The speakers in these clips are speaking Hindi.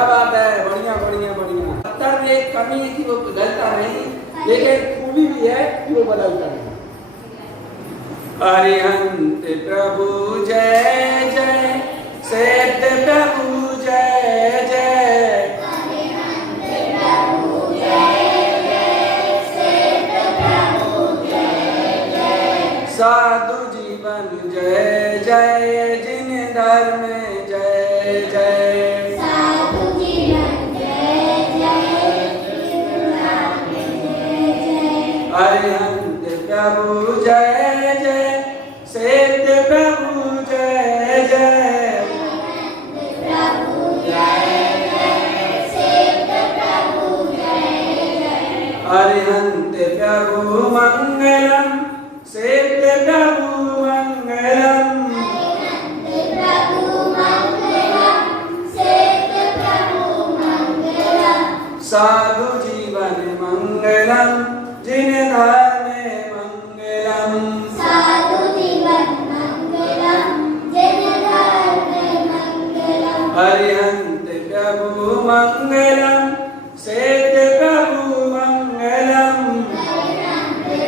क्या बात है, बढ़िया बढ़िया बढ़िया। पत्थर में एक कमी है कि वो बदलता नहीं, लेकिन खूबी भी है कि वो बदलता नहीं। अरिहंत प्रभु जय जय, सेठ प्रभु जय जय, अरिहंत प्रभु जय जय, सेठ प्रभु जय जय, साधु जीवन जय जय, जिन धर्म जय जय, साधु जीवन जय जय, जिन धर्म जय जय, अरिहंत प्रभु जय जय, सेठ प्रभु जय जय, प्रभु जय जय, सेठ प्रभु जय जय, अरिहंत प्रभु मंगलम, सेठ प्रभु मंगलम, प्रभु मंगलम, सेठ प्रभु मंगलम, साधु जीवन मंगलम, जिन धर्म मंगलम, साधु जीवन मंगलम, जिन धर्म मंगलम, अरिहंत प्रभु मंगलम, सेठ प्रभु मंगलम,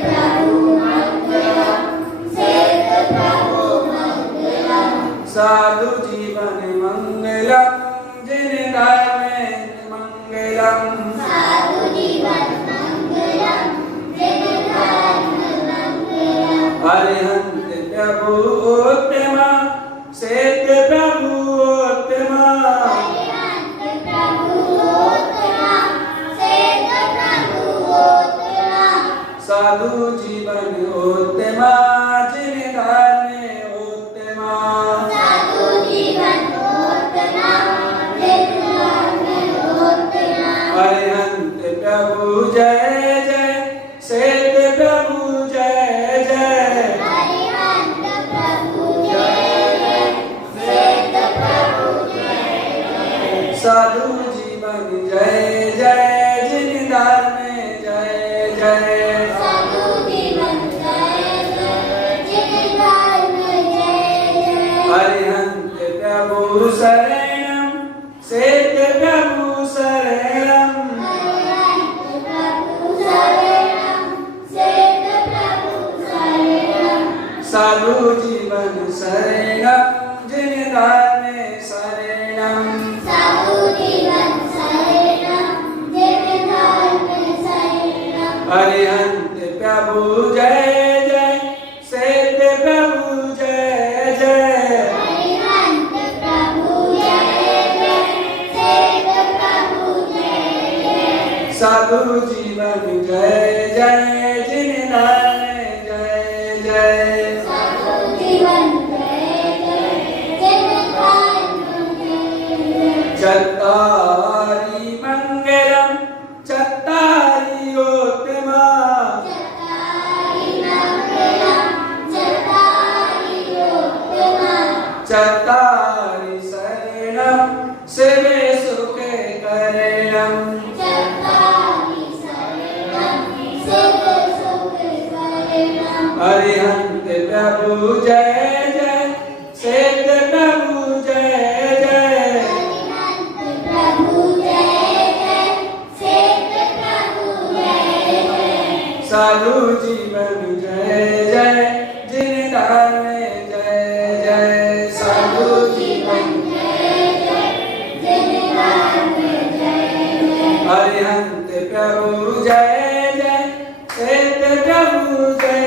प्रभु मंगलम, सेठ प्रभु मंगलम, साधु जीवन मंगलम, जिन धर्म मंगलम, साधु जीवन मंगलम, जिन धर्म मंगलम, अरिहंत प्रभु उत्तमा, सेठ प्रभु उत्तमा, अरिहंत प्रभु उत्तमा, सेठ प्रभु उत्तमा, साधु जीवन उत्तमा, जिन धर्म उत्तमा, साधु जीवन उत्तमा, जिन धर्म उत्तमा, अरिहंत प्रभु जय जय, सेठ प्रभु जय जय, अरिहंत प्रभु जय जय, सेठ प्रभु जय जय, साधु जीवन जय जय, जिन धर्म जय जय, साधु जीवन जय जय, जिन धर्म जय जय, अरिहंत प्रभु शरणम, सेठ प्रभु शरणम, अरिहंत प्रभु शरणम, सेठ प्रभु शरणम, साधु जीवन शरणम, जिन धर्म शरणम, साधु जीवन शरणम, जिन धर्म शरणम, अरिहंत प्रभु जय जय, सेठ प्रभु जय जय, अरिहंत प्रभु जय जय, सेठ प्रभु जय जय, साधु जीवन जय जय, जिन धर्म जय जय, साधु जीवन जय जय, जिन धर्म जय जय, चत्तारि मंगलम, चत्तारि उत्तमा, चत्तारि मंगलम, चत्तारि उत्तमा, चत्तारि शरणम, शिवे सुखे करणम, चत्तारि शरणम, शिव सुख शरणम, अरिहंत प्रभु जय जय, सेठ प्रभु जय जय, अरिहंत प्रभु जय जय, सेठ प्रभु जय जय, साधु जीवन जय जय, जिन धर्म जय जय, साधु जीवन जय जय, जिन धर्म जय जय, अरिहंत प्रभु जय जय, सेठ प्रभु जय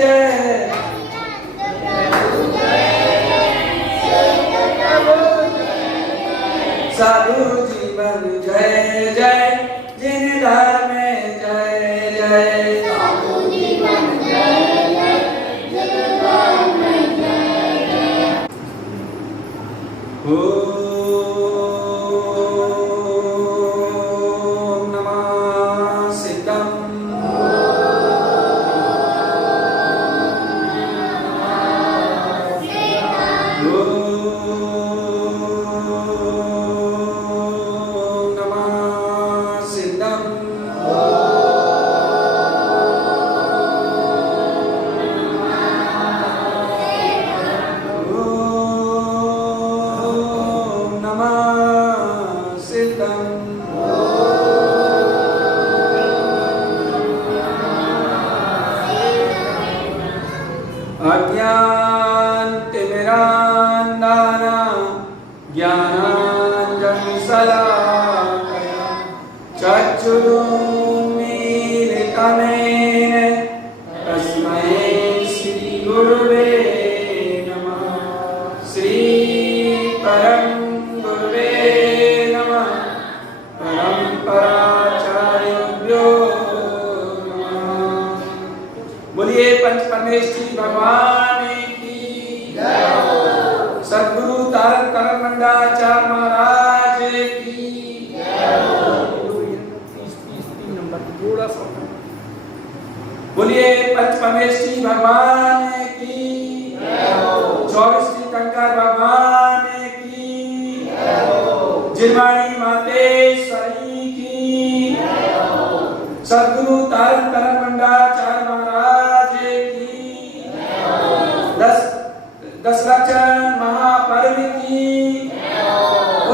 जय, प्रभु जय जय, सेठ प्रभु जय जय, साधु जीवन जय जय, जिन धर्म जय जय, साधु जीवन जय जय, जिन धर्म जय जय, ओम नमः सिद्धम चक्षुरुन्मीलितमेन तस्मै श्री गुरुवे नमः। श्री परम गुरुवे नमः। परंपराचार्यभ्यो नमः। बोलिए पंच परमेष्ठी भगवान की जय हो। सद्गुरु तारक करमंडाचार्य महाराज की जय हो। 30 नंबर थोड़ा सा बोलिए पंच परमेष्ठी भगवान की जय हो। 24 तीर्थंकर भगवान की जय हो। जिरवाणी मातेश्वरी की जय हो। सद्गुरु तारक करमंडाचार्य महाराज की जय हो। 10 लक्षण महापर्व की जय हो।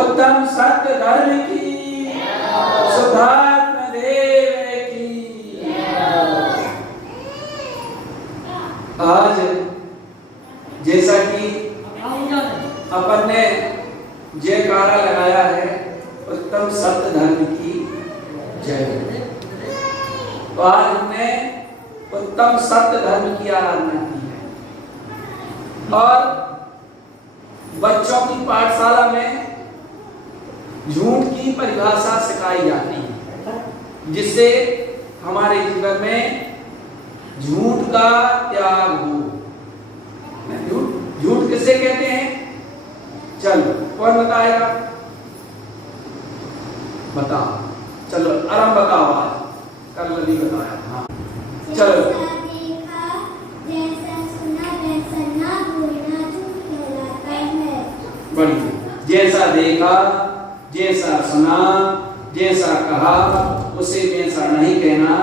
उत्तम सत्य धर्म की जय हो। शुद्धात्म देव की जय हो। आज जैसा कि अपन ने जयकारा लगाया है उत्तम सत्य धर्म की जय। तो आज हमने उत्तम सत्य धर्म की आराधना की है और बच्चों की पाठशाला में झूठ की परिभाषा सिखाई जाती है जिससे हमारे जीवन में झूठ का त्याग हो। झूठ किसे कहते हैं? चलो कौन बताएगा? बताओ। चलो आराम बताओ। आज कल नहीं बताया। हाँ चलो। जैसा देखा जैसा सुना वैसा ना बोलना झूठ कहलाता है। बढ़िया। जैसा देखा जैसा सुना जैसा कहा उसे वैसा नहीं कहना,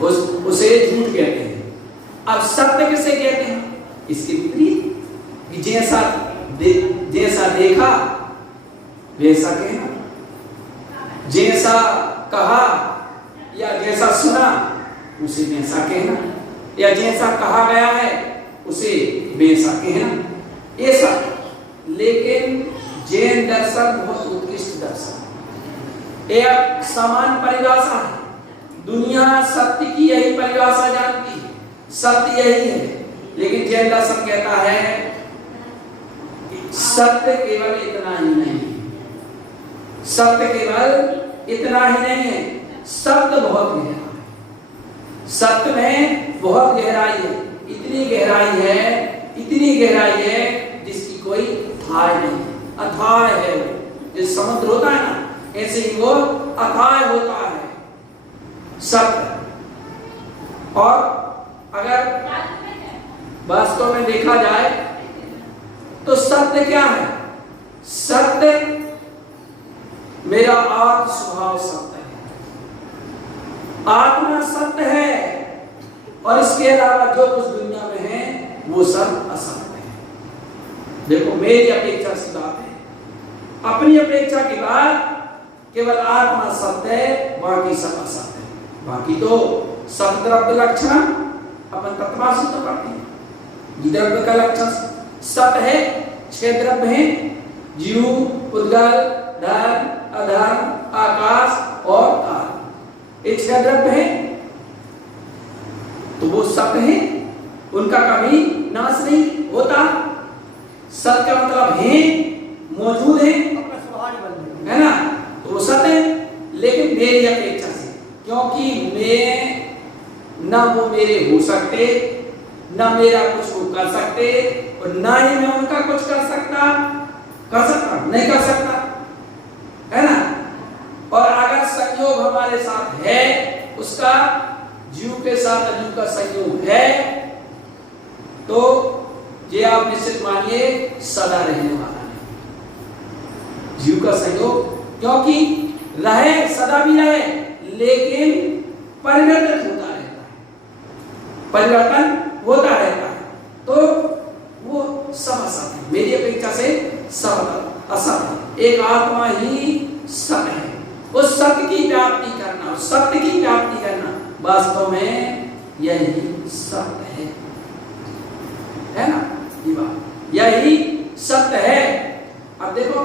उसे झूठ कहते हैं। अब सत्य किसे कहते हैं? इसके विपरीत जैसा देखा वैसा कहना, जैसा कहा या जैसा सुना उसे वैसा कहना, या जैसा कहा गया है उसे वैसा कहना, ऐसा। लेकिन जैन दर्शन बहुत उत्कृष्ट दर्शन, एक समान परिभाषा है। दुनिया सत्य की यही परिभाषा जानती है, सत्य यही है। लेकिन जैन दर्शन कहता है सत्य केवल इतना ही नहीं है, सत्य केवल इतना ही नहीं है, सत्य बहुत गहरा है। सत्य में बहुत गहराई है, इतनी गहराई है जिसकी कोई थाह नहीं। अथाह है वो, जैसे समुद्र होता है ना, ऐसे ही वो अथाह होता है सत्य। और अगर वास्तव में देखा जाए तो सत्य क्या है? सत्य मेरा आत्म स्वभाव सत्य है, आत्मा सत्य है, और इसके अलावा जो कुछ दुनिया में है वो सब असत्य है। देखो मेरी अपेक्षा से बात है, अपनी अपेक्षा के बाद केवल आत्मा सत्य है, बाकी सब असत्य है। बाकी तो सब द्रव्य लक्षण अपन तत्वासी तो पढ़ते हैं। द्रव्य का लक्षण सत्य है, 6 द्रव्य हैं, जीव, उद्गल, धर्म, अधर्म, आकाश और काल। ये 6 द्रव्य हैं, तो वो सत्य है, उनका कभी नाश नहीं होता। सत्य का मतलब है मौजूद है ना, तो वो सत्य है। लेकिन मेरी अपेक्षा से, क्योंकि मैं ना वो मेरे हो सकते, ना मेरा कुछ वो कर सकते, और ना ही मैं उनका कुछ कर सकता नहीं कर सकता, है ना। और अगर संयोग हमारे साथ है, उसका जीव के साथ अजीव का संयोग है, तो ये आप निश्चित मानिए सदा रहने वाला नहीं। जीव का संयोग क्योंकि रहे, सदा भी रहे, लेकिन परिवर्तन होता रहता है, परिवर्तन होता रहता है, तो वो सब असत है। मेरी अपेक्षा से सब असत है, एक आत्मा ही सत्य है। उस सत्य की व्याप्ति करना, उस सत्य की व्याप्ति करना वास्तव में यही सत्य है ना। ये बात यही सत्य है। अब देखो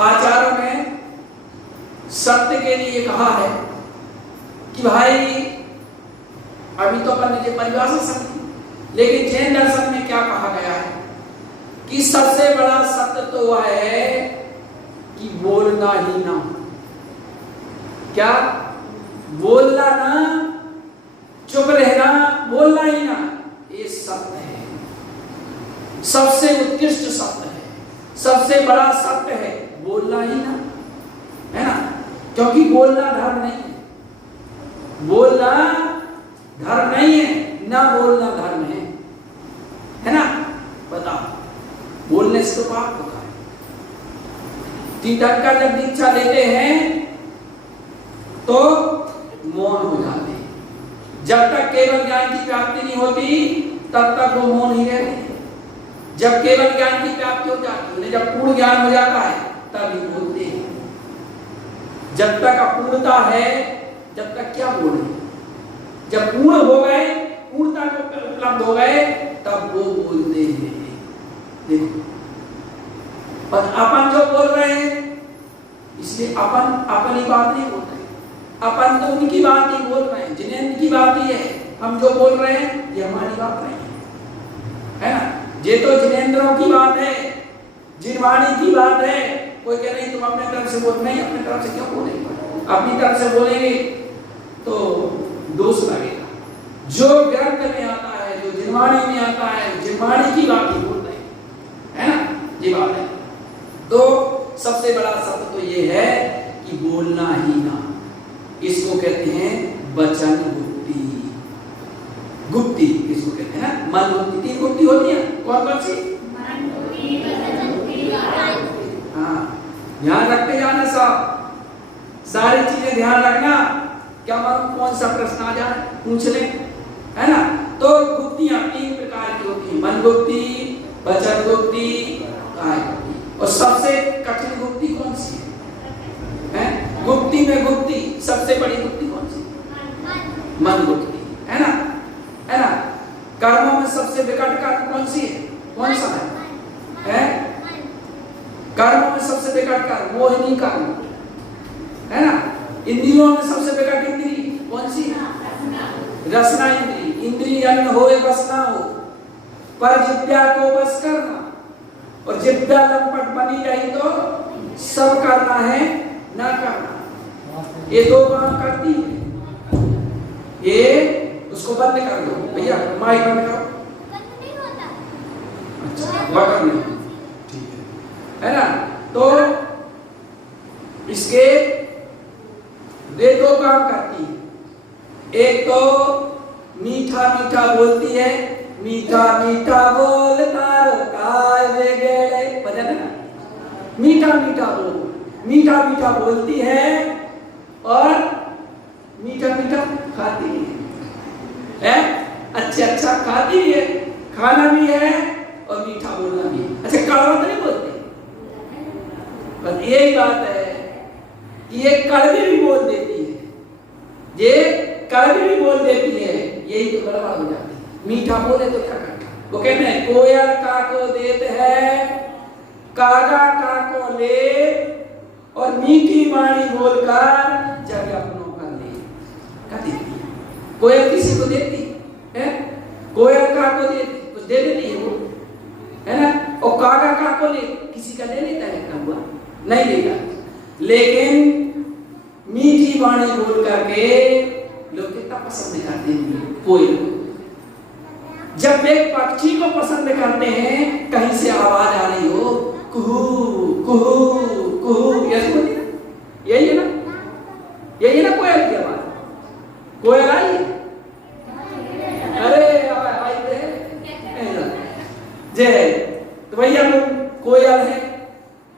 आचार्यों ने सत्य के लिए कहा है कि भाई अभी तो अपन ने परिभाषा समझी, लेकिन जैन दर्शन में क्या कहा गया है कि सबसे बड़ा सत्य तो वह है कि बोलना ही ना। क्या? बोलना ना, चुप रहना, बोलना ही ना, ये सत्य है, सबसे उत्कृष्ट सत्य है, सबसे बड़ा सत्य है, बोलना ही ना, है ना। क्योंकि बोलना धर्म नहीं है, बोलना धर्म नहीं है, ना बोलना धर्म है ना। बताओ, बोलने से तो पाप होता है। तीर्थंकर जब दीक्षा लेते हैं तो मौन हो जाते हैं, जब तक केवल ज्ञान की प्राप्ति नहीं होती तब तक वो मौन ही रहते हैं। जब केवल ज्ञान की प्राप्ति हो जाती है, जब पूर्ण ज्ञान हो जाता है तब ही बोलते हैं। जब तक अपूर्णता है जब तक क्या बोले, जब पूर्ण हो गए, पूर्णता को उपलब्ध हो गए तब वो बोलते हैं। देखो, पर अपन जो बोल रहे हैं इसलिए अपन अपनी बात नहीं बोल रहे, अपन तो उनकी बात ही बोल रहे हैं, जिन्हें की बात ही है। हम जो बोल रहे हैं ये हमारी बात नहीं है ना। ये तो जिनेंद्रों की बात है, जिनवाणी की बात है। कोई कह नहीं तुम अपने तरफ से बोल, नहीं, अपने तरफ से क्यों बोलेंगे? अपनी तरफ से बोलेंगे तो दोष लगेगा। जो ग्रंथ में आता है, जो जिनवाणी में आता है, जिनवाणी की बात ही बोल रहे हैं, है ना, ये बात है। तो सबसे बड़ा सत्य तो ये है कि बोलना ही ना। इसको कहते हैं वचन गुप्ती। गुप्ती किसको कहते हैं ना? मन गुप्ती। 3 गुप्ती होती है, कौन कौन सी? मन गुप्ती, वचन गुप्ती, हाँ, ध्यान रखते जाना साहब, सारी चीजें ध्यान रखना। क्या मालूम कौन सा प्रश्न आ जाए, पूछ ले, है ना। तो गुप्तियां 3 प्रकार की होती है, मन गुप्ती, वचन गुप्ती, काय गुप्ती। और सबसे कठिन गुप्ती कौन सी है? गुप्ती में गुप्ती सबसे बड़ी गुप्ती कौन सी? मन गुप्ती, है ना, है ना। कर्मों में सबसे विकट कर्म कौन सी है? कौन सा है? कर्मों में सबसे विकट कर्म मोहिनी कर्म, है ना। इंद्रियों में सबसे विकट इंद्री कौन सी है? रसना इंद्री। इंद्री अन्न होए बस ना हो, पर जिब्या को बस करना। और जिब्या लंपट बनी रही तो सब करना है ना करना। ये 2 काम करती है, ये उसको बंद कर दो भैया, माइक बंद करो। नहीं होता। अच्छा, वह करनी ठीक है ना। तो इसके ये 2 काम करती है। एक तो मीठा मीठा बोलती है, मीठा मीठा बोलता काय बेगड़े, भजन है ना। मीठा मीठा बोल, मीठा मीठा बोलती है और मीठा मीठा खाती है, अच्छा खाती है, खाना भी है और मीठा बोलना भी है। अच्छा, कड़वा तो नहीं बोलते, बस यही बात है कि ये कड़वी भी बोल देती है, ये कड़वी भी बोल देती है, यही तो गड़बड़ हो जाती है। मीठा बोले तो क्या करता? वो कहते हैं कोयल काको देत है, कागा काको ले, और मीठी वाणी बोलकर जग अपनों का ले। कहती है कोयल किसी को देती है, कोयल काको देती, कुछ दे देती है वो, है ना। और कागा काको ले, किसी का ले लेता है कौवा? नहीं लेगा। लेकिन मीठी वाणी बोल करके लोग कितना पसंद करते हैं कोयल को। जब एक पक्षी को पसंद करते हैं, कहीं से आवाज आ रही हो, कुहू कुहू कुहू, यही है ना, यही है ना कोयल की आवाज। कोयल आई, अरे आई जय, तो भैया कोयल है,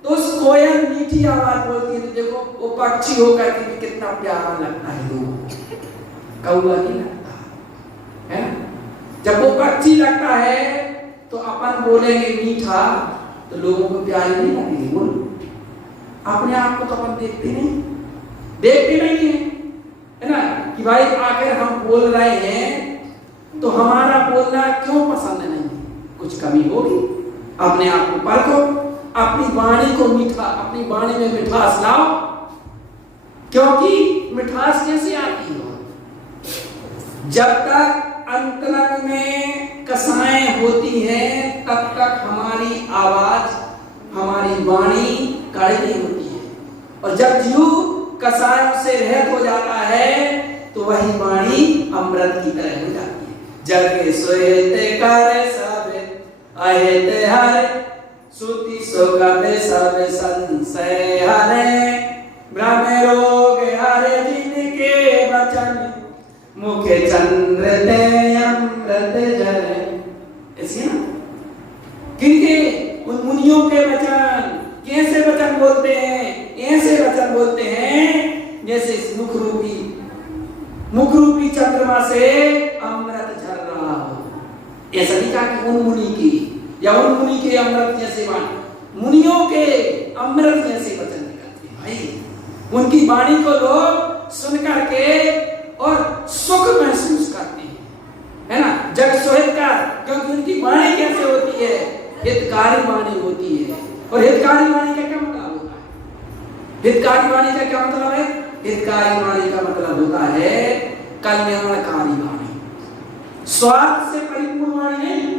तो उस कोयल मीठी आवाज बोलती है, तो देखो वो पक्षी होकर के कितना प्यारा लगता है लोगों, कौवा नहीं लगता है ना। जब वो पक्षी लगता है तो अपन बोलेंगे मीठा तो लोगों को प्यारी नहीं लगेगी। बोल, अपने आप को तो अपन देखते नहीं है ना, कि भाई आखिर हम बोल रहे हैं तो हमारा बोलना क्यों पसंद नहीं, कुछ कमी होगी। अपने आप को परखो, अपनी वाणी को मीठा, अपनी वाणी में मिठास लाओ, क्योंकि मिठास कैसे आती हो? जब तक अंतरंग में कसाएं होती हैं तब तक हमारी आवाज, हमारी वाणी कड़ी नहीं होती है। और जब जीव कसायों से रहित हो जाता है तो वही वाणी अमृत की तरह हो जाती है। जग सोते कर सब अहित हर, सुति सोगत सब संशय हरे, ब्रह्म रोग हरे जिनके वचन, मुखे चंद्र ते अमृत जरे। ऐसी ना किनके? उन मुनियों के वचन। कैसे वचन बोलते हैं? ऐसे वचन बोलते हैं जैसे मुख रूपी चंद्रमा से अमृत झर रहा हो। ऐसा नहीं कहा कि उन मुनि की या उन मुनि के अमृत जैसे वाणी, मुनियों के अमृत जैसे वचन निकलते हैं भाई। उनकी वाणी को लोग सुन करके और सुख महसूस करते हैं, है ना। जग सोहितकार, क्योंकि उनकी वाणी कैसे होती है? हितकारी वाणी होती है। और हितकारी वाणी का क्या मतलब होता है? हितकारी वाणी का क्या मतलब है? हितकारी वाणी का मतलब होता है कल्याणकारी वाणी। स्वार्थ से परिपूर्ण वाणी नहीं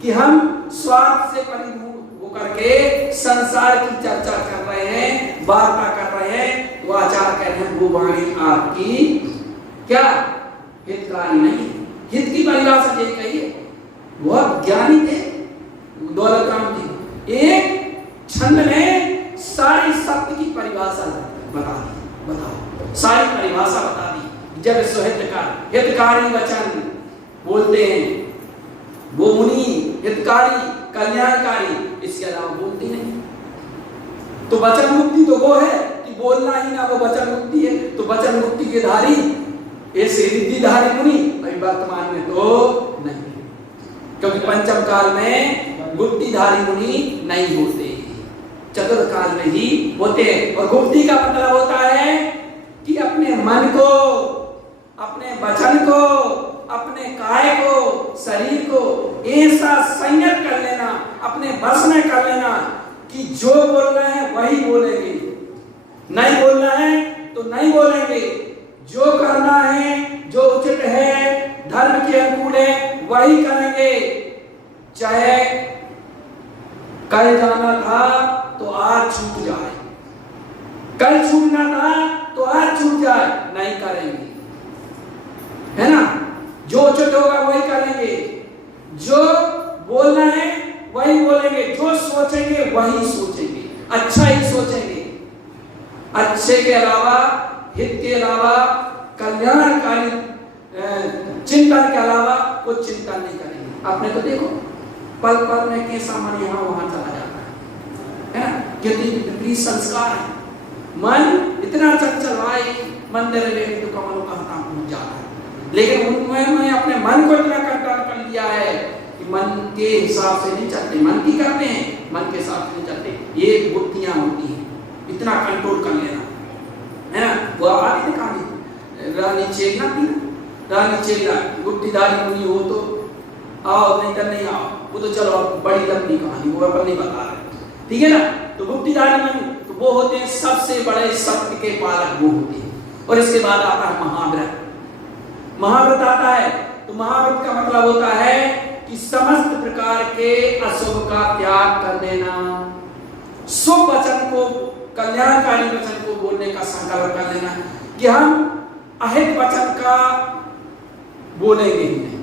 कि हम स्वार्थ से परिपूर्ण होकर के संसार की चर्चा कर रहे हैं, वार्ता कर रहे हैं, तो आचार्य कह रहे हैं वो वाणी आपकी क्या हितकारी नहीं। हित की परिभाषा यही कहिए। वह ज्ञानी थे दौलत राम जी, एक छंद में सारी सत्य की परिभाषा बता दी। बताओ, सारी परिभाषा बता दी। जब सुहितकार हितकारी वचन बोलते हैं वो मुनि, हितकारी कल्याणकारी, इसके अलावा बोलते नहीं। तो वचन मुक्ति तो वो है कि बोलना ही ना, वो वचन मुक्ति है। तो वचन मुक्ति के धारी ऐसे रिद्धिधारी मुनि अभी वर्तमान में तो नहीं, क्योंकि पंचम काल में गुप्तिधारी मुनि नहीं होते, चतुर्थ काल में ही होते। और गुप्ति का मतलब होता है कि अपने मन को, अपने वचन को, अपने काय को, शरीर को ऐसा संयत कर लेना, अपने बस में कर लेना कि जो बोलना है वही बोलेंगे, नहीं बोलना है तो नहीं बोलेंगे, जो करना है, जो उचित है, धर्म के अनुकूल है वही करेंगे। चाहे कल जाना था तो आज छूट जाए, कल छूटना था तो आज छूट जाए, नहीं करेंगे, है ना। जो उचित होगा वही करेंगे, जो बोलना है वही बोलेंगे, जो सोचेंगे वही सोचेंगे, अच्छा ही सोचेंगे। अच्छे के अलावा, हित के अलावा, कल्याणकारी चिंतन के अलावा कुछ चिंतन नहीं करेंगे। आपने तो देखो पल पल में कैसा मन यहाँ वहां चला जाता है ना। कितनी विपरीत संस्कार है। मन इतना चंचल भाई, मंदिर में तो कमलों का हता पहुंच जाता है, लेकिन उन्होंने अपने मन को इतना कंट्रोल कर लिया है कि मन के हिसाब से नहीं चलते, मन की करते हैं, मन के हिसाब से नहीं चलते। ये बुद्धियां होती हैं, इतना कंट्रोल कर लेना, है ना। वो आगे दिखा दी रानी चेला थी, रानी चेला गुप्तिधारी मुनि हो तो आओ, नहीं तो नहीं आओ, वो तो चलो बड़ी लंबी कहानी, वो अपन नहीं बता रहे, ठीक है ना। तो गुप्तिधारी मुनि तो वो होते हैं सबसे बड़े सत्य के पालक, वो होते हैं। और इसके बाद आता है महाव्रत। महाव्रत आता है तो महाव्रत का मतलब होता है कि समस्त प्रकार के अशुभ का त्याग कर देना, शुभ वचन को, कल्याणकारी वचन को बोलने का संकल्प कर लेना कि हम अहित वचन का बोलेंगे ही नहीं।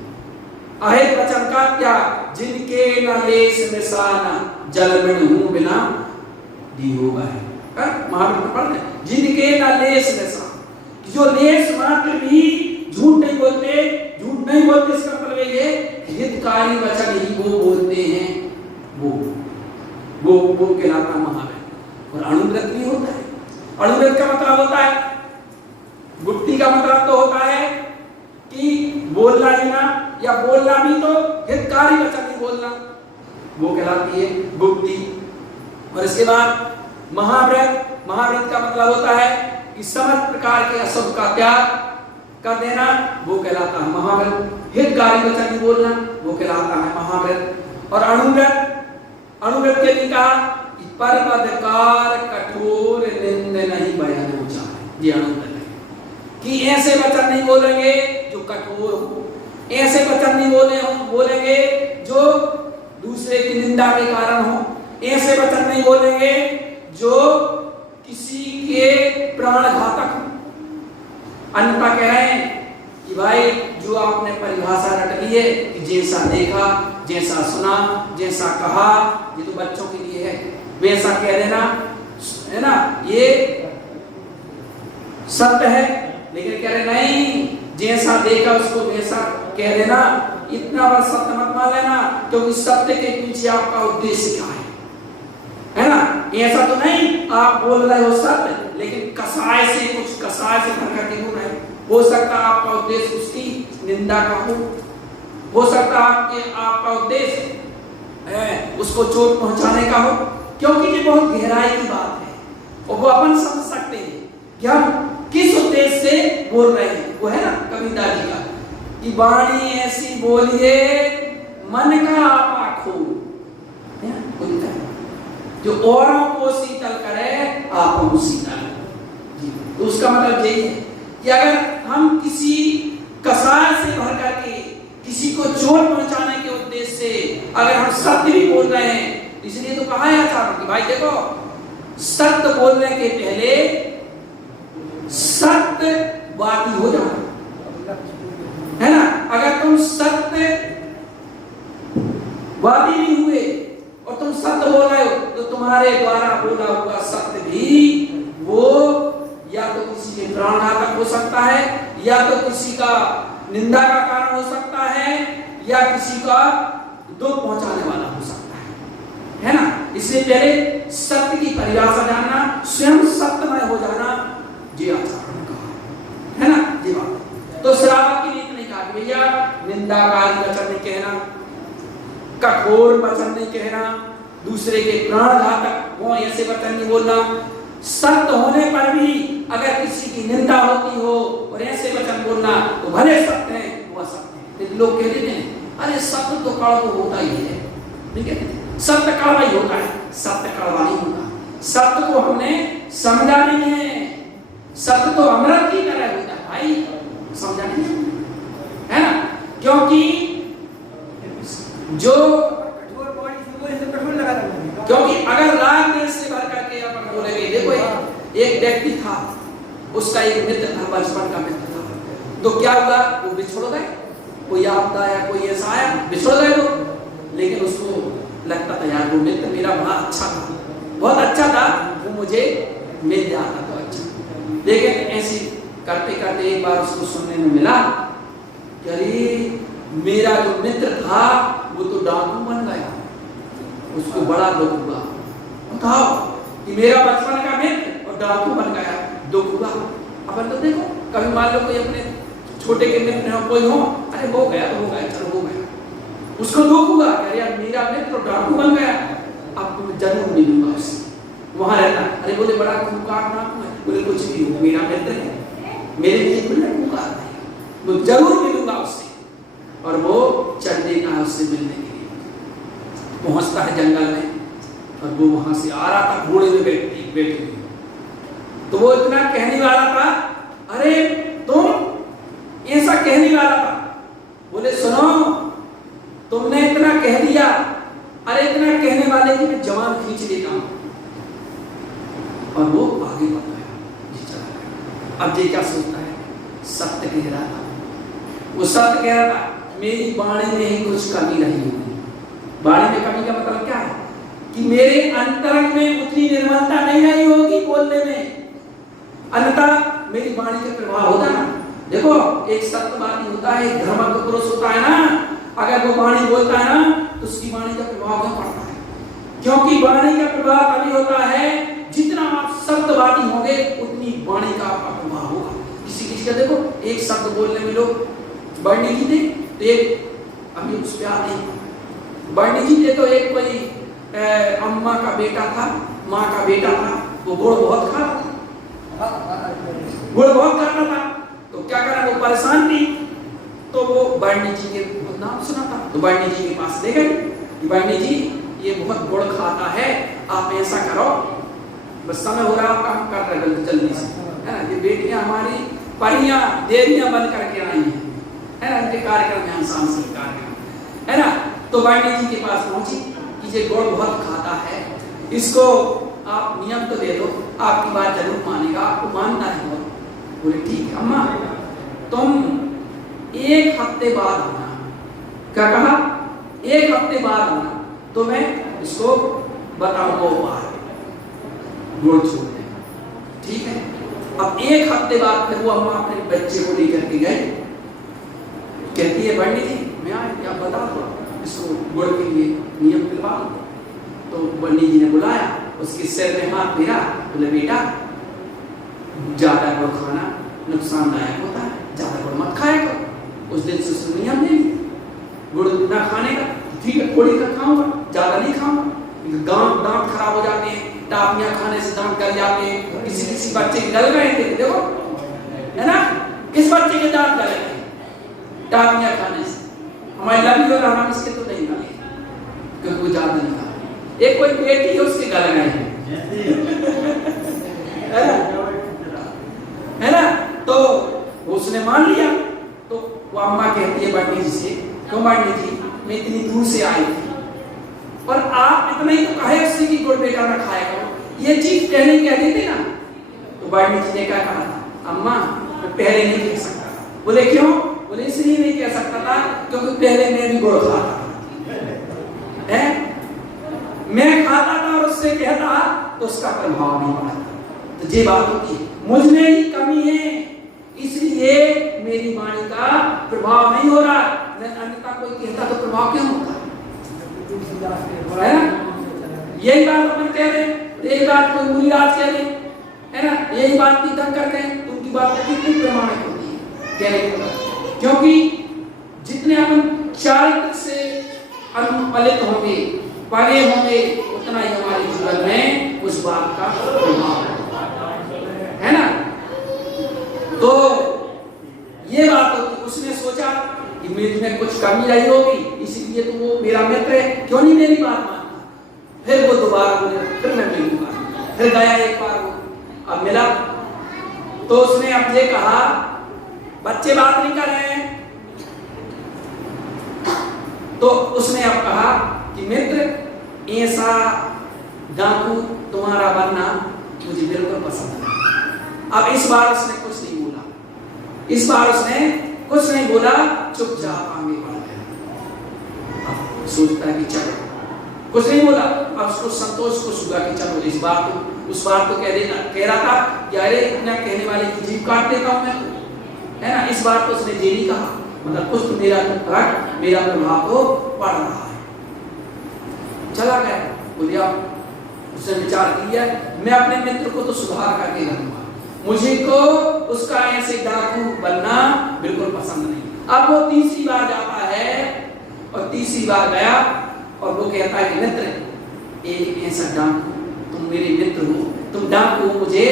अहित वचन का त्याग, जिनके न लेस निशाना जल में हूं बिना दियोगा है। महाव्रत पढ़ते, जिनके न लेस निशान, जो लेस मात्र भी झूठ नहीं बोलते, झूठ नहीं बोलते, इसका मतलब ये हितकारी वचन ही वो बोलते हैं, वो कहलाता महाव्रत। और अणुव्रत भी होता है। अणुव्रत का मतलब होता है, गुप्ति का मतलब तो होता है कि बोलना ही ना, या बोलना भी तो हितकारी वचन ही बोलना, वो कहलाती है गुप्ति। और इसके बाद महाव्रत, महाव्रत का मतलब होता है कि समस्त प्रकार के अशुभ का त्याग कर देना, वो कहलाता है महाव्रत। हितकारी वचन ही बोलना, वो कहलाता है महाव्रत। और अणुव्रत, अणुव्रत के लिए कहा कि परपदकार कठोर निंद नहीं बयान हो जाए। जी आनंद है कि ऐसे वचन नहीं बोलेंगे जो कठोर हो, ऐसे वचन नहीं बोलेंगे जो दूसरे की निंदा के कारण हो, ऐसे वचन नहीं बोलेंगे जो किसी के प्राण घातक हो। अन्यथा कह रहे हैं कि भाई जो आपने परिभाषा रट ली है कि जैसा देखा, जैसा सुना, जैसा कहा, ये तो बच्चों के लिए है, वैसा कह देना है ना, ये सत्य है। लेकिन कह रहे नहीं, जैसा देखा उसको वैसा कह देना, इतना बड़ा सत्य मत मान लेना, क्योंकि सत्य के पीछे आपका उद्देश्य क्या है ना। ऐसा तो नहीं आप बोल रहे हो सत्य, लेकिन कसाय से भर करके बोल रहे हो सकता है आपका उद्देश्य उसकी निंदा का हो सकता है आपका उद्देश्य उसको चोट पहुंचाने का हो, क्योंकि ये बहुत गहराई की बात है और वो अपन समझ सकते हैं कि हम किस उद्देश्य से बोल रहे हैं। वो है ना कविता जी का कि वाणी ऐसी बोलिए मन का आपा खो, जो औरों को शीतल करे आपको शीतल। तो उसका मतलब यही है कि अगर हम किसी कसाय से भर करके किसी को चोट पहुंचाने के उद्देश्य से अगर हम सत्य भी बोल रहे हैं, इसलिए तो कहा है आचार्यों कि भाई देखो, सत्य बोलने के पहले सत्यवादी हो जाना, है ना। अगर तुम सत्यवादी नहीं हुए और तुम सत्य बोल रहे हो तो तुम्हारे द्वारा बोला हुआ सत्य भी वो या तो किसी के प्राण घातक हो सकता है, या तो किसी का निंदा का कारण हो सकता है, या किसी का दुख पहुंचाने वाला हो सकता है ना। इसलिए पहले सत्य की परिभाषा जानना, स्वयं सत्यमय हो जाना, जी आचार्य ने कहा है ना। जी बात तो श्रावक की नीति नहीं कहा कि भैया निंदाकारी वचन नहीं कहना, कठोर वचन नहीं कहना, दूसरे के प्राण घातक वो ऐसे वचन नहीं बोलना। सत्य होने पर भी अगर किसी की निंदा होती हो और ऐसे वचन बोलना तो भले सत्य है वो असत्य है। लोग कह देते हैं अरे सत्य तो कड़वा होता ही है, ठीक है, सत्य कड़वा ही होता है। सत्य कड़वा नहीं होता, सत्य को हमने समझा नहीं है, सत्य तो अमृत की तरह होता है भाई, समझा नहीं है ना। क्योंकि जो क्योंकि अगर राग देश से भर करके अपन बोलेंगे, देखो एक व्यक्ति था, उसका एक मित्र था, बचपन का मित्र था, तो क्या हुआ, वो बिछड़ गए, कोई आपदा या कोई ऐसा आया, बिछड़ गए वो। लेकिन उसको लगता था यार वो मित्र मेरा बड़ा अच्छा था, बहुत अच्छा था, वो मुझे मिल जाता तो अच्छा। लेकिन ऐसी करते करते एक बार उसको सुनने में मिला कि अरे मेरा जो मित्र था वो तो डाकू बन गया। उसको बड़ा दुख हुआ, बताओ कि मेरा बचपन का मित्र और डाकू बन गया, दुख हुआ। अपन तो देखो कभी मान लो कोई अपने छोटे के मित्र हो, कोई हो, अरे हो गया तो हो गया, चलो हो गया, उसको दुख हुआ कि यार मेरा मित्र डाकू बन गया, अब मैं जरूर मिलूंगा उससे, वहां रहना। अरे बोले बड़ा खूंखार डाकू है, बोले कुछ भी हो मेरा मित्र है, मेरे लिए खुला खूंखार नहीं, मैं जरूर मिलूंगा उससे। और वो चढ़ने का उससे मिलने के लिए पहुंचता है जंगल में, और वो वहां से आ रहा था घोड़े में बैठे हुए। तो वो इतना कहने वाला था, अरे तुम ऐसा कहने वाला था, बोले सुनो तुमने इतना कह दिया, अरे इतना कहने वाले की मैं जवान खींच लेता हूं। और वो आगे बढ़ गया, चला गया। अब ये क्या सोचता है, सत्य कह रहा था, वो सत्य कह रहा था, मेरी वाणी में ही कुछ कमी नहीं होगी। वाणी में कमी का मतलब क्या है कि मेरे अंतरंग में उतनी निर्मलता नहीं रही होगी बोलने में, अन्यथा मेरी वाणी का प्रभाव होता ना। देखो एक सत्यवादी होता है, एक धर्मज्ञ पुरुष होता है ना, अगर वो वाणी बोलता है ना तो उसकी वाणी का प्रभाव क्या पड़ता है, क्योंकि वाणी का प्रभाव तभी होता है जितना आप सत्यवादी होंगे उतनी वाणी का आपका प्रभाव होगा। किसी का देखो एक शब्द बोलने में लोग वर्णी जी थे, तो एक अभी उस पे आ नहीं, वर्णी जी थे तो एक कोई अम्मा का बेटा था, माँ का बेटा था, वो गुड़ बहुत खाता था, गुड़ बहुत खाता था, तो क्या करा, वो परेशान थी, तो वो वर्णी जी के नाम सुना था, तो वर्णी जी के पास ले गए कि वर्णी जी ये बहुत गुड़ खाता है, आप ऐसा करो, बस समय हो रहा है आपका, हम कर रहे जल्दी से, है ना, ये बेटियां हमारी परियां देवियां बन करके आई हैं, है ना, इनके कार्यक्रम में सांस्कृतिक कार्यक्रम, है ना। तो वाणी जी के पास पहुंची कि ये गुड़ बहुत खाता है, इसको आप नियम तो दे दो, आपकी बात जरूर मानेगा, आपको मानना है। बोले ठीक है अम्मा, तुम 1 हफ्ते बाद आना। क्या कहा? 1 हफ्ते बाद आना, तो मैं इसको बताऊंगा उपाय, गुड़ छोड़ने। ठीक है। अब 1 हफ्ते बाद फिर वो अम्मा अपने बच्चे को लेकर के गए, कहती है वाणी जी मैं क्या बता दो इसको गुड़ के लिए नियम दिलवा दो। तो वाणी जी ने बुलाया, उसके सिर में हाथ फेरा, बोले बेटा ज्यादा गुड़ खाना नुकसानदायक होता है, ज्यादा गुड़ मत खाया करो। उस दिन से उसने नियम ले लिया गुड़ ना खाने का। ठीक है, थोड़ी का खाऊंगा, ज्यादा नहीं खाऊंगा। दांत खराब हो जाते हैं, टाफियां खाने से दांत गल जाते हैं। किसी बच्चे के गल गए थे, देखो है ना, किस बच्चे के दांत गल गए टाफियां खाने से। हमारे लभी हो रहा, हम इसके तो नहीं गले क्योंकि वो ज्यादा नहीं खा। एक कोई बेटी है उसके गल गए हैं, है ना। तो उसने मान लिया। तो वो अम्मा कहती है वाणी जी से, क्यों वाणी जी मैं इतनी दूर से आई थी और आप इतना ही तो कहे उससे कि गुड़ बेटा ना खाया करो, ये चीज पहले कह देते ना। तो वाणी जी ने क्या कहा था, अम्मा मैं पहले नहीं कह सकता था। बोले क्यों? बोले इसलिए नहीं कह सकता था क्योंकि पहले मैं भी गुड़ खाता था, है मैं खाता था और उससे कहता तो उसका प्रभाव नहीं पड़ता। तो ये बात होती है, मुझ में ही कमी है इसलिए मेरी वाणी का प्रभाव नहीं हो रहा। अन्यथा कोई कहता तो प्रभाव क्यों होता है ना। यही बात अपन कह रहे हैं, एक बात कोई मुनिराज कह रहे है ना, यही बात तीर्थंकर करते हैं, उनकी बात कितनी प्रमाणिक होती है कहने के। क्योंकि जितने अपन चारित्र से अनुपलित होंगे, पगे होंगे, उतना ही हमारे जीवन में उस बात का प्रभाव है ना। तो ये बात होती, उसने सोचा कि मेरे में कुछ कमी रही होगी, इसलिए तो वो मेरा मित्र है, क्यों नहीं मेरी बात मानता। फिर वो दोबारा बोले फिर मैं मिलूंगा। फिर गया एक बार, वो अब मिला तो उसने अब ये कहा, बच्चे बात नहीं कर रहे हैं, तो उसने अब कहा कि मित्र ऐसा डाकू तुम्हारा बनना मुझे बिल्कुल पसंद नहीं। अब इस बार उसने कुछ नहीं बोला, इस बार उसने कुछ नहीं बोला, चुपचाप आगे बढ़ गया। अब सोचता है कि चलो, कुछ नहीं बोला। अब उसको संतोष को सुगा कि चलो इस बार तो उस बार तो कह रहा था कि अरे इतना कहने वाले की जीभ काट देता हूं मैं, है ना। इस बार तो उसने ये नहीं कहा, मतलब कुछ तो मेरा प्रभाव तो पड़ रहा है। चला गया, बोलिए उसने विचार किया मैं अपने मित्र को तो सुधार करके रहूंगा, मुझे को उसका ऐसे डाकू बनना बिल्कुल पसंद नहीं। अब वो तीसरी बार जाता है और तीसरी बार गया और वो कहता है कि मित्र एक ऐसा डाकू, तुम मेरे मित्र हो, तुम डाकू हो, मुझे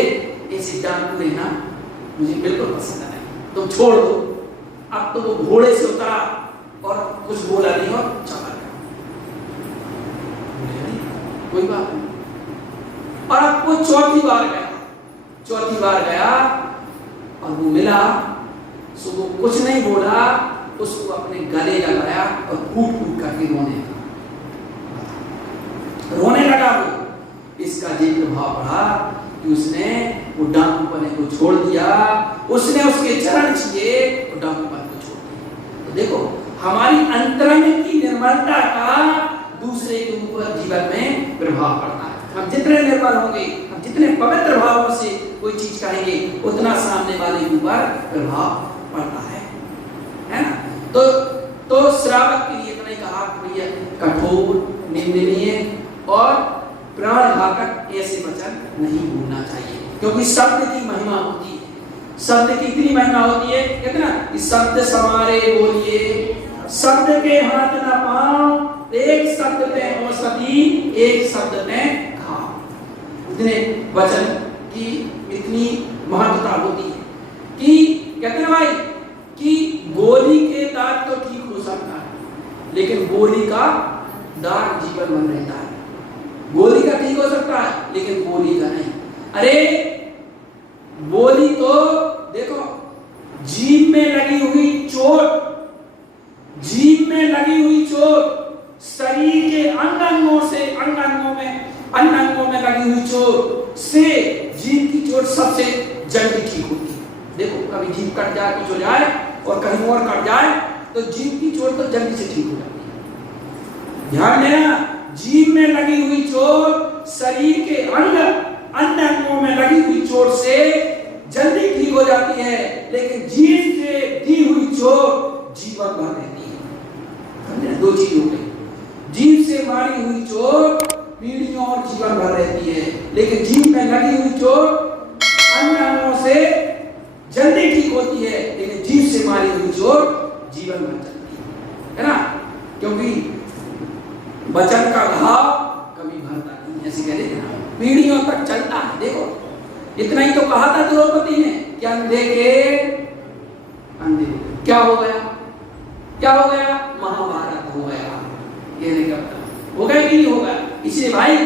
ऐसे डाकू लेना मुझे बिल्कुल पसंद नहीं, तुम छोड़ दो। अब तो वो घोड़े से उतरा और कुछ बोला नहीं और चला गया, कोई बात नहीं। और अब वो चौथी बार गया और वो मिला, सो वो कुछ नहीं बोला, उसको अपने गले लगाया और कूट कूट करके रोने लगा। वो इसका ये प्रभाव पड़ा कि उसने वो डाकूपने को छोड़ दिया, उसने उसके चरण छुए और डाकूपन को छोड़ दिया। तो देखो हमारी अंतरंग की निर्मलता का दूसरे के ऊपर जीवन में प्रभाव पड़ता है। हम जितने निर्मल होंगे, हम जितने पवित्र भावों से कोई चीज कहेंगे, उतना सामने वाले के ऊपर प्रभाव पड़ता है ना। तो श्रावक के लिए इतना ही कहा कि भैया कठोर, निंदनीय और प्राणघातक ऐसे वचन नहीं बोलना चाहिए, क्योंकि शब्द की महिमा होती है। शब्द की इतनी महिमा होती है कितना कि शब्द समारे बोलिए, शब्द के हाथ न पाओ, एक शब्द में औषधि, एक शब्द में घाव। इतने वचन की इतनी महत्वता होती है कि कहते हैं भाई कि गोली के दाग तो ठीक हो सकता है, लेकिन गोली का दाग जीवन बन रहता है। गोली का ठीक हो सकता है लेकिन गोली का नहीं। अरे गोली चोट सबसे जल्दी ठीक होती है। देखो कभी जीभ कट जाए, कुछ हो जाए और कहीं और कट जाए तो जीभ की चोट तो जल्दी से ठीक हो जाती है। ध्यान देना, जीभ में लगी हुई चोट शरीर के अन्य अंगों में लगी हुई चोट से जल्दी ठीक हो जाती है, लेकिन जीभ से दी हुई चोट जीवन भर रहती है। दो चीज हो गई, जीभ से मारी हुई चोट पीढ़ियों और जीवन भर रहती है, लेकिन जीभ में लगी हुई चोट अन्य अंगों से जल्दी ठीक होती है, लेकिन जीभ से मारी हुई चोट जीवन भर चलती है ना। क्योंकि वचन का घाव कभी भरता नहीं, ऐसे कह रहे ना, पीढ़ियों तक चलता है। देखो इतना ही तो कहा था द्रौपदी ने कि अंधे के अंधे क्या हो गया, क्या हो गया, महाभारत हो गया। ये नहीं करता, हो गया कि नहीं होगा। इसलिए भाई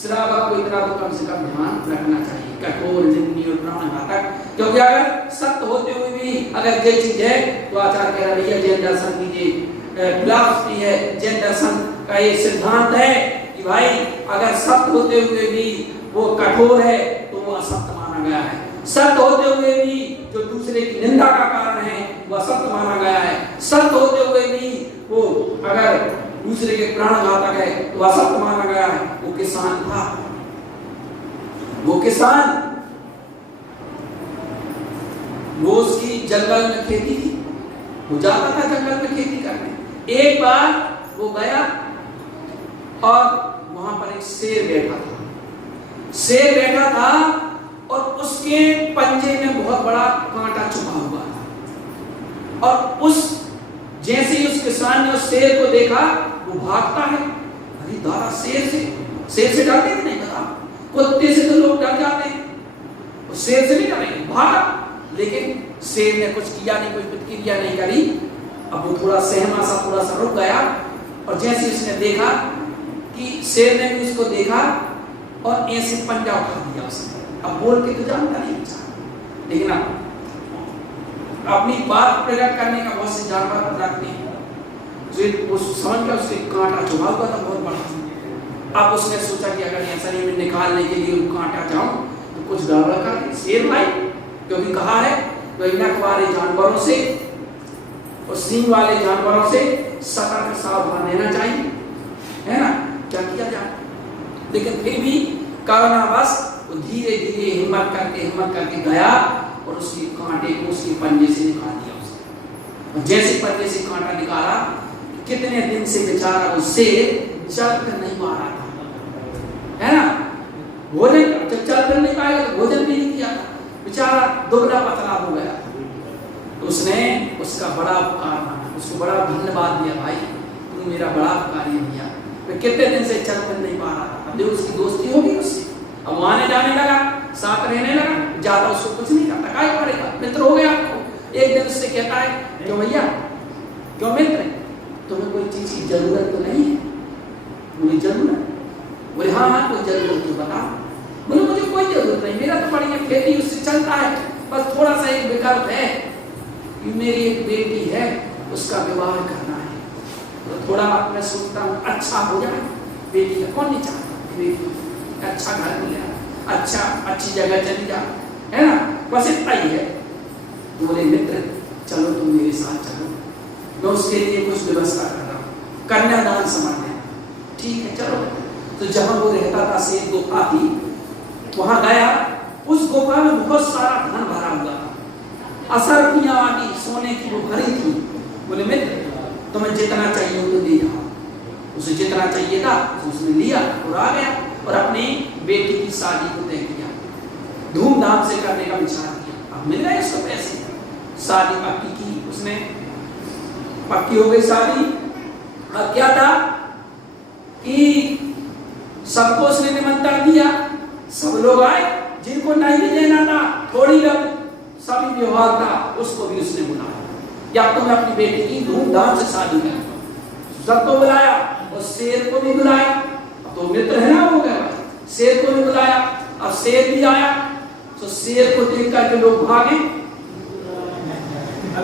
श्रावक को इतना तो कम से कम ध्यान रखना चाहिए, कठोर जिंदगी और प्राणघातक। क्योंकि अगर सत्य होते हुए भी अगर ये चीज है तो आचार्य कह रहे हैं जैन दर्शन की ये फिलॉसफी है, जैन दर्शन का ये सिद्धांत है कि भाई अगर सत्य होते हुए भी वो कठोर है तो वो असत्य माना गया है। सत्य होते हुए भी जो दूसरे की निंदा का कारण है वो असत्य माना गया है। सत्य होते हुए भी वो अगर दूसरे के प्राणघातक है तो असत्य माना गया है। वो किसान था, वो किसान, वो उसकी जंगल में खेती थी, वो जाता था जंगल में खेती करने। एक बार वो गया और वहां पर एक शेर बैठा था, शेर बैठा था और उसके पंजे में बहुत बड़ा कांटा छुपा हुआ था। और उस जैसे ही उस किसान ने उस शेर को देखा वो भागता है। अरे दादा शेर से डरते कि नहीं, बता, कुत्ते से तो लोग डर जाते हैं, उस शेर से नहीं डरेंगे, भागा। लेकिन शेर ने कुछ किया नहीं, कोई प्रतिक्रिया नहीं करी। अब वो थोड़ा सहमा सा, थोड़ा सा रुक गया और जैसे उसने देखा कि शेर ने भी उसको देखा और ऐसे पंजा उठा दिया उसने। अब बोल के तो जानता नहीं बेचारा, लेकिन अब अपनी बात प्रकट करने का बहुत से जानवर रखते हैं। वो समझ कर उसके कांटा चुभा हुआ था बहुत बड़ा। अब उसने सोचा कि अगर ये शरीर में निकालने के लिए कांटा जाऊं तो कुछ गड़बड़ कर शेर भाई, क्योंकि कहा है तो नख वाले जानवरों से और सींग वाले जानवरों से सतर्क सावधान रहना चाहिए, है ना। क्या किया जाए, लेकिन फिर भी कारणवश वो धीरे धीरे हिम्मत करके गया और उसके कांटे को उसके पंजे से निकाल दिया उसने। और जैसे पंजे से कांटा निकाला, कितने दिन से बेचारा उससे चल कर नहीं पा रहा था, है ना। भोजन जब चल कर नहीं पाएगा तो भोजन भी नहीं किया था, बेचारा दुबला पतला हो गया। तो उसने उसका बड़ा उपकार माना, उसको बड़ा धन्यवाद दिया, भाई तुम मेरा बड़ा उपकारी किया। मैं कितने दिन से चल कर नहीं पा रहा था। अब देखो उसकी दोस्ती होगी उससे, अब वो आने जाने लगा, साथ रहने लगा, ज्यादा उसको कुछ नहीं करता, क्या करेगा, मित्र हो गया आपको। एक दिन उससे कहता है, क्यों भैया, क्यों मित्र, तुम्हें कोई चीज की जरूरत तो नहीं है? बोले जरूरत, बोले हाँ हाँ कोई जरूरत तो बता। बोले मुझे कोई जरूरत नहीं, मेरा तो बढ़िया खेती उससे चलता है, बस थोड़ा सा एक विकल्प है कि मेरी एक बेटी है, उसका विवाह करना है, तो थोड़ा मैं सोचता हूँ अच्छा हो जाए। बेटी का कौन नहीं चाहता, बेटी अच्छा घर मिले, अच्छा अच्छी जगह चली जाए, है ना, बस इतना ही है। तो बोले मित्र चलो तुम मेरे साथ चलो, मैं उसके लिए कुछ व्यवस्था कर रहा हूँ, कन्यादान समझ लेना। ठीक है चलो। तो जहां वो रहता था शेर गुफा थी, वहां गया। उस गुफा में बहुत सारा धन भरा हुआ था, असरफियां आदि सोने की वो भरी थी। बोले मित्र तुम्हें जितना चाहिए तो ले जाओ। उसे जितना चाहिए था उसने लिया और आ गया और अपनी बेटी की शादी को तय किया, धूमधाम से करने का विचार किया। अब मिल गए उसको पैसे, शादी पक्की की उसने, पक्की हो गई शादी। अब क्या था कि सबको उसने निमंत्रण दिया, सब लोग आए, जिनको नहीं भी देना था, थोड़ी सभी व्यवहार था, उसको भी उसने बुलाया। या तुम्हें अपनी बेटी की धूमधाम से शादी कर, सबको बुलाया और शेर को भी बुलाया। तो मित्र है ना हो गया, शेर को भी बुलाया। अब शेर भी आया, तो शेर को देख करके लोग भागे,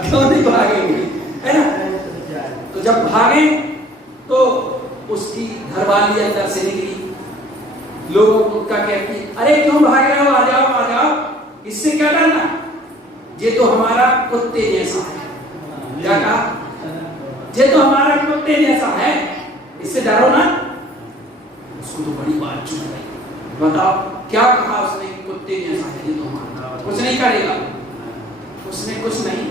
क्यों नहीं भागेंगे, है ना। तो जब भागे तो उसकी घरवाली अंदर से निकली, लोगों को क्या कहती, अरे क्यों भाग रहे हो, आ जाओ आ जाओ, ये तो हमारा कुत्ते जैसा है। क्या कहा? ये तो हमारा कुत्ते जैसा है, इससे डरो ना। उसको तो बड़ी बात चुप गई। बताओ क्या कहा उसने? कुत्ते जैसा है ये तो हमारा, कुछ नहीं करेगा। उसने कुछ नहीं,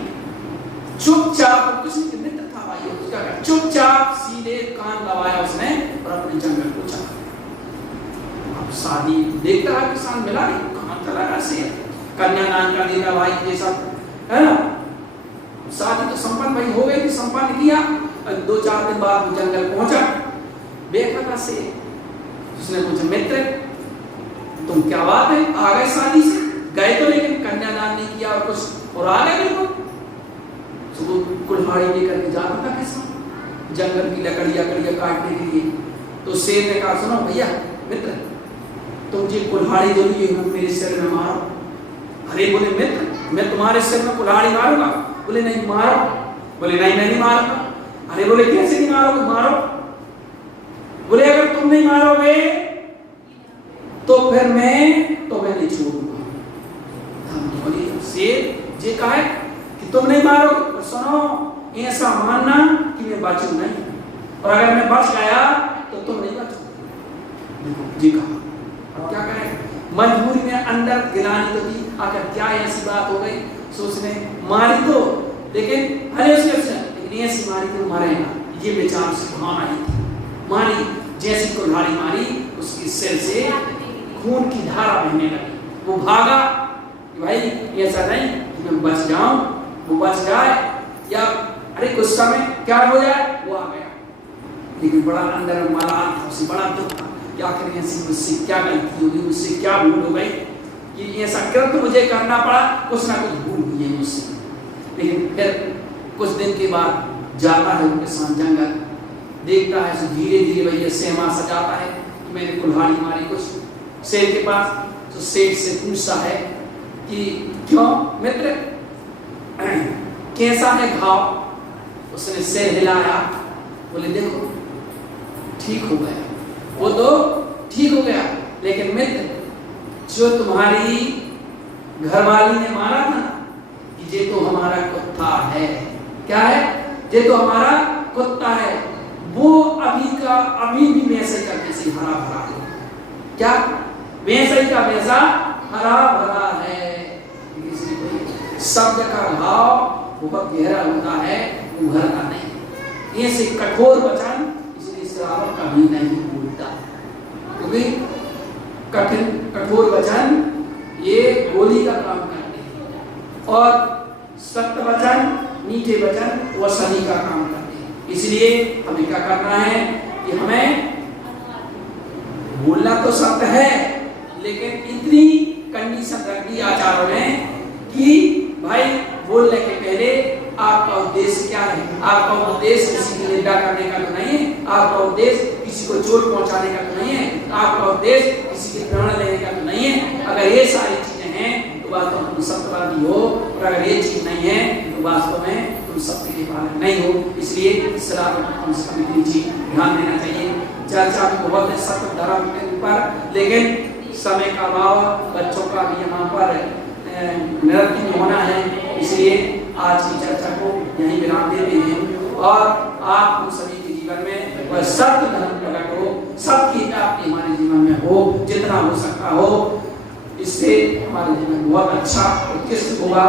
चुपचाप, कुछ नहीं, मित्र था भाई उसका, चुपचाप सीधे कान दबाया उसने और अपने जंगल को चला। अब शादी देख रहा किसान मिला नहीं, कहाँ चला ऐसे, कन्यादान कर देगा भाई ये सब, है ना। शादी तो संपन्न भाई हो गई थी, संपन्न किया, 2-4 दिन बाद वो जंगल पहुंचा, बेखबर से। उसने पूछा, मित्र तुम क्या बात है, आ गए शादी से? गए तो लेकिन कन्यादान नहीं किया और कुछ और आ गए बिल्कुल। तो कुल्हाड़ी लेकर के जाता था किसान जंगल की लकड़ियां काटने के लिए। तो शेर ने कहा, सुनो भैया मित्र, तुम जी कुल्हाड़ी जो लिए मेरे सिर में मारो। अरे बोले मित्र, मैं तुम्हारे सिर में कुल्हाड़ी मारूंगा? बोले नहीं मारो। बोले नहीं मैं नहीं मारूंगा। अरे बोले कैसे नहीं मारोगे? मारो। बोले अगर तुम नहीं मारोगे तो फिर मैं तुम्हें नहीं छोड़ूंगा। बोले शेर जी कहा है कि तुम नहीं मारोगे, और सुनो ऐसा मानना कि मैं बचूं नहीं, और अगर मैं बच गया तो तुम नहीं बचोगे। जी कहा। अब क्या करें, मजबूरी में अंदर गिलानी तो थी, आखिर क्या ऐसी बात हो गई। सोचने मारी तो, लेकिन हरे लेकिन ऐसी मारी तो मरेगा, ये विचार से भावना आई थी। मारी, जैसी कुल्हाड़ी मारी उसके सिर से खून की धारा बहने लगी। वो भागा कि भाई ऐसा नहीं कि मैं बच जाऊं, वो बच जाए या अरे कुछ समय क्या हो जाए, वो आ गया। लेकिन बड़ा अंदर मलाल था, उसे बड़ा दुख था कि आखिर ऐसी मुझसे क्या गलती होगी, मुझसे क्या भूल हो गई कि ऐसा कृत्य तो मुझे करना पड़ा, कुछ ना कुछ भूल हुई है मुझसे। लेकिन फिर कुछ दिन के बाद जाता है उनके साथ जंगल, देखता है धीरे धीरे भैया सेमा सजाता है कि मैंने कुल्हाड़ी मारी कुछ शेर के पास। तो शेर से पूछता है कि क्यों मित्र कैसा है घाव? उसने सिर हिलाया, बोले देखो ठीक हो गया, वो तो ठीक हो गया, लेकिन मित्र जो तुम्हारी घरवाली ने मारा था कि ये तो हमारा कुत्ता है। क्या है? ये तो हमारा कुत्ता है, वो अभी भी वैसे का वैसे हरा भरा है। क्या? वैसे का वैसा हरा भरा है। शब्द का भाव बहुत गहरा होता है, उभरता नहीं। ऐसे कठोर वचन इसलिए श्रावक कभी नहीं बोलता, क्योंकि कठोर वचन ये गोली का काम करते हैं, और सत्य वचन, मीठे वचन वह शनि का काम करते हैं। इसलिए हमें क्या करना है कि हमें बोलना तो सत्य है, लेकिन इतनी कंडीशन रख दी आचार्यों ने कि भाई बोलने के पहले आपका उद्देश्य क्या है। आपका उद्देश्य किसी की निंदा करने का तो नहीं है, आपका उद्देश्य किसी को चोट पहुंचाने का तो नहीं है, आपका उद्देश्य किसी के प्राण लेने का तो नहीं है। अगर ये सारी चीजें हैं तो वास्तव में तुम सत्यवादी हो, और अगर ये चीज नहीं है तो वास्तव में तुम सत्य के पालन नहीं हो। इसलिए इस सलाह पर हम सभी को ध्यान देना चाहिए। चर्चा भी बहुत है सत्य धर्म के ऊपर, लेकिन समय का अभाव, बच्चों का भी यहाँ पर निरंतर होना है, इसलिए आज की चर्चा को यहीं विराम देते हैं। और आप हम सभी के जीवन में वह सत्य धर्म प्रकट हो, सबकी प्राप्ति हमारे जीवन में हो, जितना हो सकता हो, इससे हमारे जीवन बहुत अच्छा उत्कृष्ट होगा।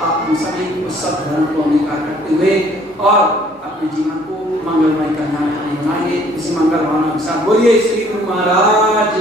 आप हम सभी उस सत्य धर्म को अंगीकार करते हुए और अपने जीवन को मंगलमय करना बनाएंगे। इसी मंगल भावना के साथ बोलिए श्री गुरु महाराज।